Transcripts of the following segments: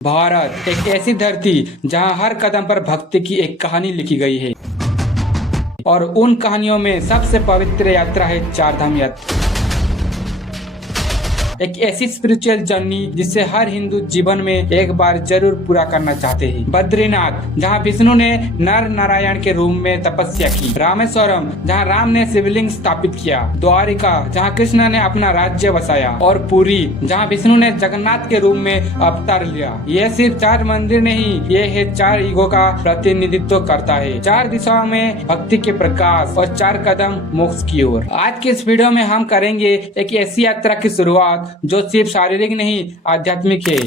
भारत एक ऐसी धरती जहां हर कदम पर भक्ति की एक कहानी लिखी गई है और उन कहानियों में सबसे पवित्र यात्रा है चार धाम यात्रा। एक ऐसी स्पिरिचुअल जर्नी जिसे हर हिंदू जीवन में एक बार जरूर पूरा करना चाहते हैं। बद्रीनाथ जहां विष्णु ने नर नारायण के रूप में तपस्या की, रामेश्वरम जहां राम ने शिवलिंग स्थापित किया, द्वारिका जहां कृष्ण ने अपना राज्य बसाया और पुरी जहां विष्णु ने जगन्नाथ के रूप में अवतार लिया। ये सिर्फ चार मंदिर नहीं, ये है चार युगों का प्रतिनिधित्व करता है, चार दिशाओं में भक्ति के प्रकाश और चार कदम मोक्ष की ओर। आज के इस वीडियो में हम करेंगे एक ऐसी यात्रा की शुरुआत जो सिर्फ शारीरिक नहीं आध्यात्मिक है।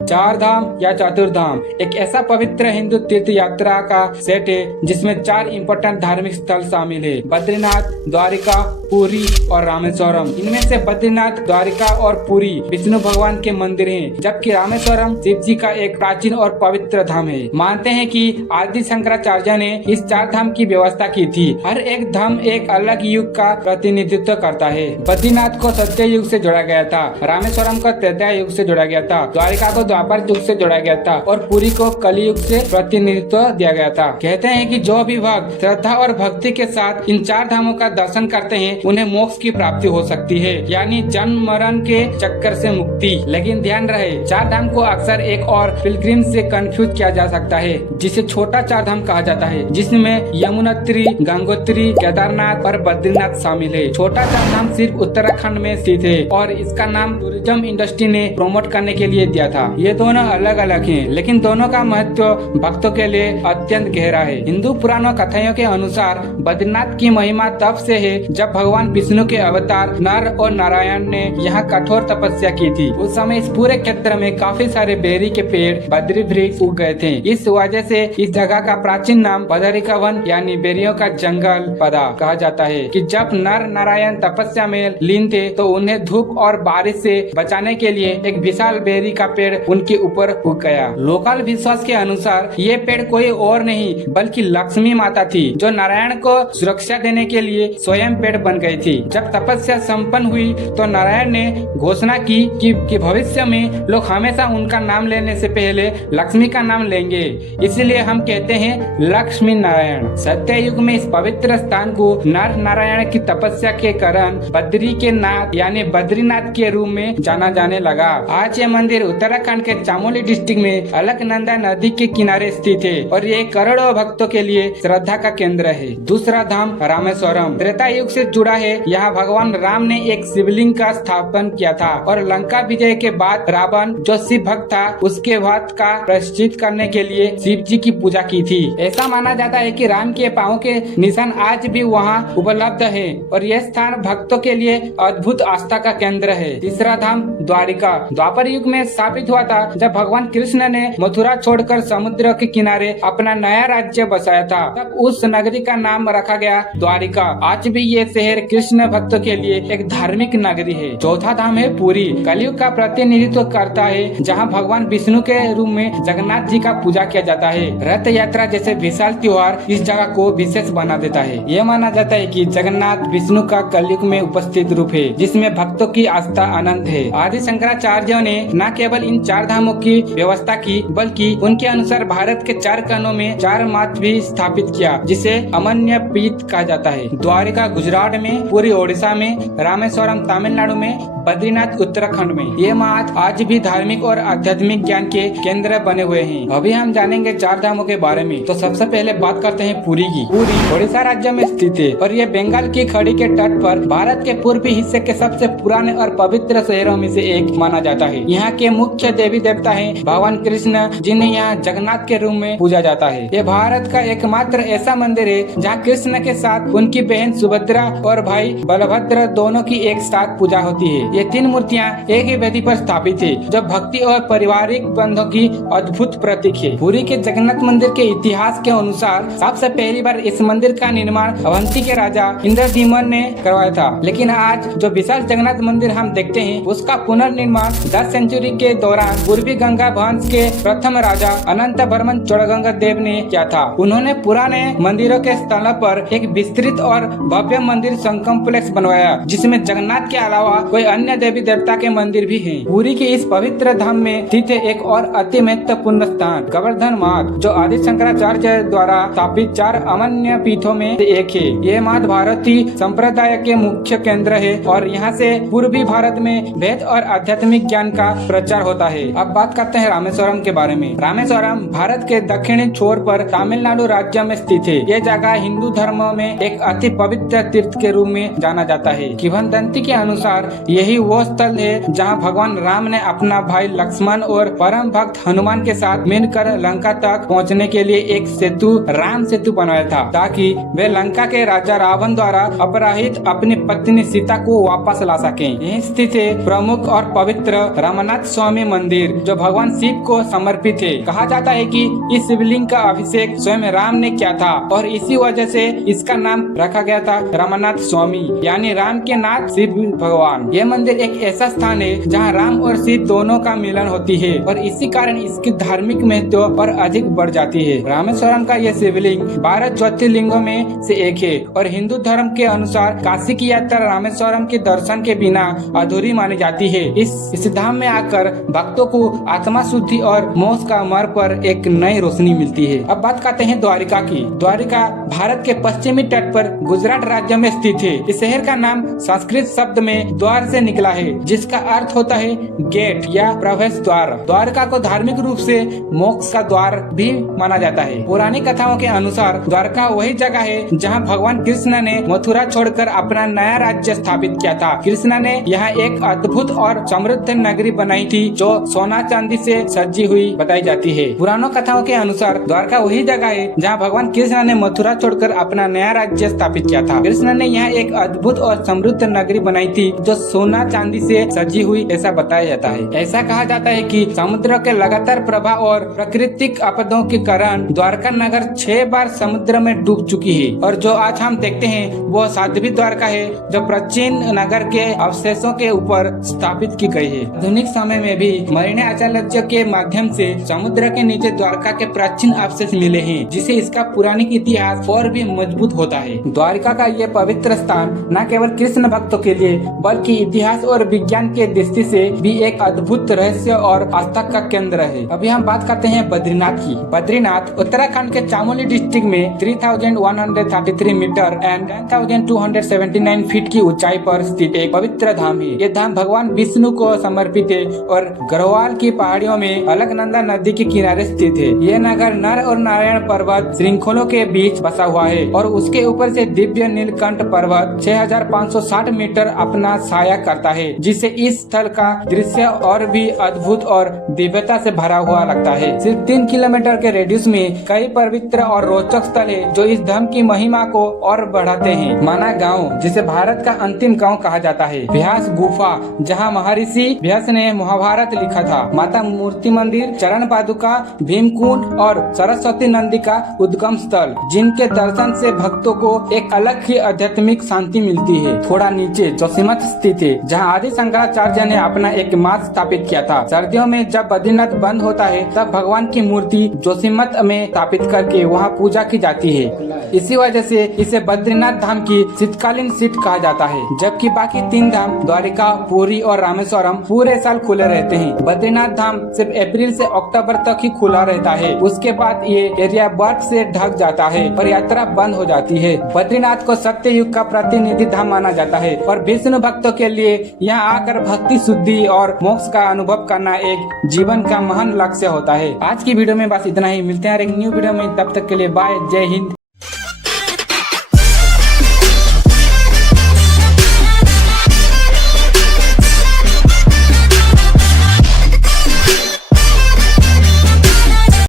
चार धाम या चतुर्धाम एक ऐसा पवित्र हिंदू तीर्थ यात्रा का सेट है जिसमें चार इम्पोर्टेंट धार्मिक स्थल शामिल है, बद्रीनाथ, द्वारिका, पुरी और रामेश्वरम। इनमें से बद्रीनाथ, द्वारिका और पुरी विष्णु भगवान के मंदिर हैं, जबकि रामेश्वरम शिव जी का एक प्राचीन और पवित्र धाम है। मानते हैं कि आदि शंकराचार्य ने इस चार धाम की व्यवस्था की थी। हर एक धाम एक अलग युग का प्रतिनिधित्व करता है। बद्रीनाथ को सत्य युग से जोड़ा गया था, रामेश्वरम को त्रेता युग से जोड़ा गया था, द्वारिका को द्वापर युग से जोड़ा गया था और पुरी को कली युग से प्रतिनिधित्व दिया गया था। कहते हैं कि जो भी भक्त श्रद्धा और भक्ति के साथ इन चार धामों का दर्शन करते हैं उन्हें मोक्ष की प्राप्ति हो सकती है, यानी जन्म मरण के चक्कर से मुक्ति। लेकिन ध्यान रहे, चार धाम को अक्सर एक और पिलग्रिम से कंफ्यूज किया जा सकता है, जिसे छोटा चार धाम कहा जाता है, जिसमें यमुनोत्री, गंगोत्री, केदारनाथ और बद्रीनाथ शामिल है। छोटा चार धाम सिर्फ उत्तराखंड में स्थित है और इसका नाम टूरिज्म इंडस्ट्री ने प्रमोट करने के लिए दिया था। ये दोनों अलग अलग हैं, लेकिन दोनों का महत्व भक्तों के लिए अत्यंत गहरा है। हिंदू पुराणों कथाओं के अनुसार बद्रीनाथ की महिमा तब से है जब भगवान विष्णु के अवतार नर और नारायण ने यहाँ कठोर तपस्या की थी। उस समय इस पूरे क्षेत्र में काफी सारे बेरी के पेड़, बद्री वृक्ष उग गए थे। इस वजह से इस जगह का प्राचीन नाम बदरिका वन यानी बेरियों का जंगल पड़ा। कहा जाता है कि जब नर नारायण तपस्या में लीन थे तो उन्हें धूप और बारिश से बचाने के लिए एक विशाल बेरी का पेड़ उनके ऊपर उग गया। लोकल विश्वास के अनुसार ये पेड़ कोई और नहीं बल्कि लक्ष्मी माता थी, जो नारायण को सुरक्षा देने के लिए स्वयं पेड़ बन गई थी। जब तपस्या संपन्न हुई तो नारायण ने घोषणा की कि भविष्य में लोग हमेशा उनका नाम लेने से पहले लक्ष्मी का नाम लेंगे, इसलिए हम कहते हैं लक्ष्मी नारायण। सत्य युग में इस पवित्र स्थान को नर नारायण की तपस्या के कारण बद्री के नाथ यानी बद्रीनाथ के रूप में जाना जाने लगा। आज ये मंदिर उत्तराखंड के चमोली डिस्ट्रिक्ट में अलकनंदा नदी के किनारे स्थित है और ये करोड़ों भक्तों के लिए श्रद्धा का केंद्र है। दूसरा धाम रामेश्वरम त्रेता युग से जुड़ा है। यहाँ भगवान राम ने एक शिवलिंग का स्थापन किया था और लंका विजय के बाद रावण जो शिव भक्त था उसके वध का प्रायश्चित करने के लिए शिव जी की पूजा की थी। ऐसा माना जाता है कि राम के पांव के निशान आज भी वहाँ उपलब्ध है और यह स्थान भक्तों के लिए अद्भुत आस्था का केंद्र है। तीसरा धाम द्वारिका द्वापर युग में स्थापित हुआ था, जब भगवान कृष्ण ने मथुरा छोड़कर समुद्र के किनारे अपना नया राज्य बसाया था। तब उस नगरी का नाम रखा गया द्वारिका। आज भी ये शहर कृष्ण भक्तों के लिए एक धार्मिक नगरी है। चौथा धाम है पुरी, कलयुग का प्रतिनिधित्व करता है, जहाँ भगवान विष्णु के रूप में जगन्नाथ जी का पूजा किया जाता है। रथ यात्रा जैसे विशाल त्योहार इस जगह को विशेष बना देता है। ये माना जाता है कि जगन्नाथ विष्णु का कलयुग में उपस्थित रूप है, जिसमें भक्तों की आस्था अनंत है। आदि शंकराचार्यों ने न केवल इन चार धामों की व्यवस्था की बल्कि उनके अनुसार भारत के चार कोनों में चार मठ भी स्थापित किया, जिसे अमन्य पीठ कहा जाता है। द्वारिका गुजरात में, पुरी ओडिशा में, रामेश्वरम तमिलनाडु में, बद्रीनाथ उत्तराखंड में। ये मठ आज भी धार्मिक और आध्यात्मिक ज्ञान के केंद्र बने हुए हैं। अभी हम जानेंगे चार धामों के बारे में। तो सबसे पहले बात करते हैं पुरी की। पुरी ओडिशा राज्य में स्थित है और ये बंगाल की खाड़ी के तट पर भारत के पूर्वी हिस्से के सबसे पुराने और पवित्र शहरों में से एक माना जाता है। यहाँ के मुख्य देवी देवता हैं भगवान कृष्ण, जिन्हें यहाँ जगन्नाथ के रूप में पूजा जाता है। ये भारत का एकमात्र ऐसा मंदिर है जहाँ कृष्ण के साथ उनकी बहन सुभद्रा और भाई बलभद्र दोनों की एक साथ पूजा होती है। ये तीन मूर्तियाँ एक ही वेदी पर स्थापित है, जो भक्ति और पारिवारिक बंधों की अद्भुत प्रतीक है। पुरी के जगन्नाथ मंदिर के इतिहास के अनुसार सबसे पहली बार इस मंदिर का निर्माण अवंती के राजा इंद्रद्युम्न ने करवाया था, लेकिन आज जो विशाल जगन्नाथ मंदिर हम देखते हैं उसका पुनर्निर्माण 10 सेंचुरी के दौरान पूर्वी गंगा वंश के प्रथम राजा अनंत वर्मन चोड़गंगा देव ने किया था। उन्होंने पुराने मंदिरों के स्थलों पर एक विस्तृत और भव्य मंदिर कॉम्प्लेक्स बनवाया, जिसमें जगन्नाथ के अलावा कोई अन्य देवी देवता के मंदिर भी हैं। पुरी के इस पवित्र धाम में स्थित है एक और अति महत्वपूर्ण स्थान गोवर्धन मठ, जो आदि शंकराचार्य द्वारा स्थापित 4 अमन्य पीठों में से एक है। ये मठ भारतीय संप्रदाय के मुख्य केंद्र है और यहाँ से पूर्वी भारत में वेद और आध्यात्मिक ज्ञान का प्रचार होता है। अब बात करते हैं रामेश्वरम के बारे में। रामेश्वरम भारत के दक्षिणी छोर पर तमिलनाडु राज्य में स्थित है। ये जगह हिंदू धर्म में एक अति पवित्र तीर्थ के रूप में जाना जाता है। किंवदंती के अनुसार यही वो स्थल है जहाँ भगवान राम ने अपना भाई लक्ष्मण और परम भक्त हनुमान के साथ मिलकर लंका तक पहुँचने के लिए एक सेतु राम सेतु बनवाया था, ताकि वे लंका के राजा रावण द्वारा अपहरित अपनी पत्नी सीता को वापस ला सकें। यहीं स्थित है प्रमुख और पवित्र रामनाथ स्वामी मंदिर, जो भगवान शिव को समर्पित है। कहा जाता है कि इस शिवलिंग का अभिषेक स्वयं राम ने किया था और इसी वजह से इसका नाम रखा गया था रामनाथ स्वामी, यानी राम के नाथ शिव भगवान। यह मंदिर एक ऐसा स्थान है जहाँ राम और शिव दोनों का मिलन होती है और इसी कारण इसकी धार्मिक महत्व और अधिक बढ़ जाती है। रामेश्वरम का यह शिवलिंग 12 ज्योतिर्लिंगों में से एक है और हिंदू धर्म के अनुसार काशी की यात्रा रामेश्वरम के दर्शन के बिना अधूरी मानी जाती है। इस धाम में आकर भक्तों को आत्मा शुद्धि और मोक्ष का मार्ग पर एक नई रोशनी मिलती है। अब बात करते हैं द्वारिका की। द्वारिका भारत के पश्चिमी तट पर गुजरात राज्य में स्थित है। इस शहर का नाम संस्कृत शब्द में द्वार से निकला है, जिसका अर्थ होता है गेट या प्रवेश द्वार। द्वारका को धार्मिक रूप से मोक्ष का द्वार भी माना जाता है। पुरानी कथाओं के अनुसार द्वारका वही जगह है जहाँ भगवान कृष्ण ने मथुरा छोड़कर अपना नया राज्य स्थापित किया था। कृष्ण ने यहाँ एक अद्भुत और समृद्ध नगरी बनाई थी, जो सोना चांदी से सजी हुई बताई जाती है। पुरानों कथाओं के अनुसार द्वारका वही जगह है जहाँ भगवान कृष्ण ने मथुरा छोड़कर अपना नया राज्य स्थापित किया था। कृष्ण ने यहाँ एक अद्भुत और समृद्ध नगरी बनाई थी, जो सोना चांदी से सजी हुई ऐसा बताया जाता है। ऐसा कहा जाता है कि समुद्र के लगातार प्रभाव और प्राकृतिक आपदाओं के कारण द्वारका नगर 6 बार समुद्र में डूब चुकी है और जो आज हम देखते हैं वो साध्वी द्वारका है, जो प्राचीन नगर के अवशेषों के ऊपर स्थापित की गई है। आधुनिक समय में भी मरीन आर्कियोलॉजी के माध्यम से समुद्र के नीचे द्वारका के प्राचीन अवशेष मिले हैं, जिसे इसका पौराणिक इतिहास और भी मजबूत होता है। द्वारका का ये पवित्र स्थान न केवल कृष्ण भक्तों के लिए बल्कि इतिहास और विज्ञान के दृष्टि से भी एक अद्भुत रहस्य और आस्था का केंद्र है। अभी हम बात करते हैं बद्रीनाथ की। बद्रीनाथ उत्तराखंड के चामोली डिस्ट्रिक्ट में 3133 मीटर एंड 10,279 फीट की ऊंचाई पर स्थित एक पवित्र धाम है। ये धाम भगवान विष्णु को समर्पित है और गढ़वाल की पहाड़ियों में अलकनंदा नदी के किनारे स्थित है। यह नगर नर और नारायण पर्वत श्रृंखलों के बीच बसा हुआ है और उसके ऊपर से दिव्य नीलकंठ पर्वत 6560 मीटर अपना साया करता है, जिससे इस स्थल का दृश्य और भी अद्भुत और दिव्यता से भरा हुआ लगता है। सिर्फ 3 किलोमीटर के रेडियस में कई पवित्र और रोचक स्थल है, जो इस धाम की महिमा को और बढ़ाते हैं। माना गांव, जिसे भारत का अंतिम गांव कहा जाता है। व्यास गुफा, जहां महर्षि व्यास ने महाभारत लिखा था। माता मूर्ति मंदिर, चरण पादुका, भीमकुंड और सरस्वती नदी का उद्गम स्थल, जिनके दर्शन से भक्तों को एक अलग ही आध्यात्मिक शांति मिलती है। थोड़ा नीचे जोशीमठ स्थित है, जहाँ आदि शंकराचार्य ने अपना एक मठ स्थापित किया था। सर्दियों में जब बद्रीनाथ बंद होता है, तब भगवान की मूर्ति जोशीमठ में स्थापित करके वहाँ पूजा की जाती है। इसी वजह से इसे बद्रीनाथ धाम की शीतकालीन सीट कहा जाता है, जबकि बाकी 3 धाम द्वारिका, पुरी और रामेश्वरम पूरे साल खुले रहते हैं। बद्रीनाथ धाम सिर्फ अप्रैल से अक्टूबर तक ही खुला रहता है। उसके बाद ये एरिया बर्फ से ढक जाता है और यात्रा बंद हो जाती है। बद्रीनाथ को सत्य युग का प्रतिनिधि धाम माना जाता है और विष्णु भक्तों के लिए यहाँ आकर भक्ति, शुद्धि और मोक्ष का अनुभव करना एक जीवन का महान लक्ष्य होता है। आज की वीडियो में बस इतना ही। मिलते हैं एक न्यू वीडियो में, तब तक के लिए बाय, जय हिंद।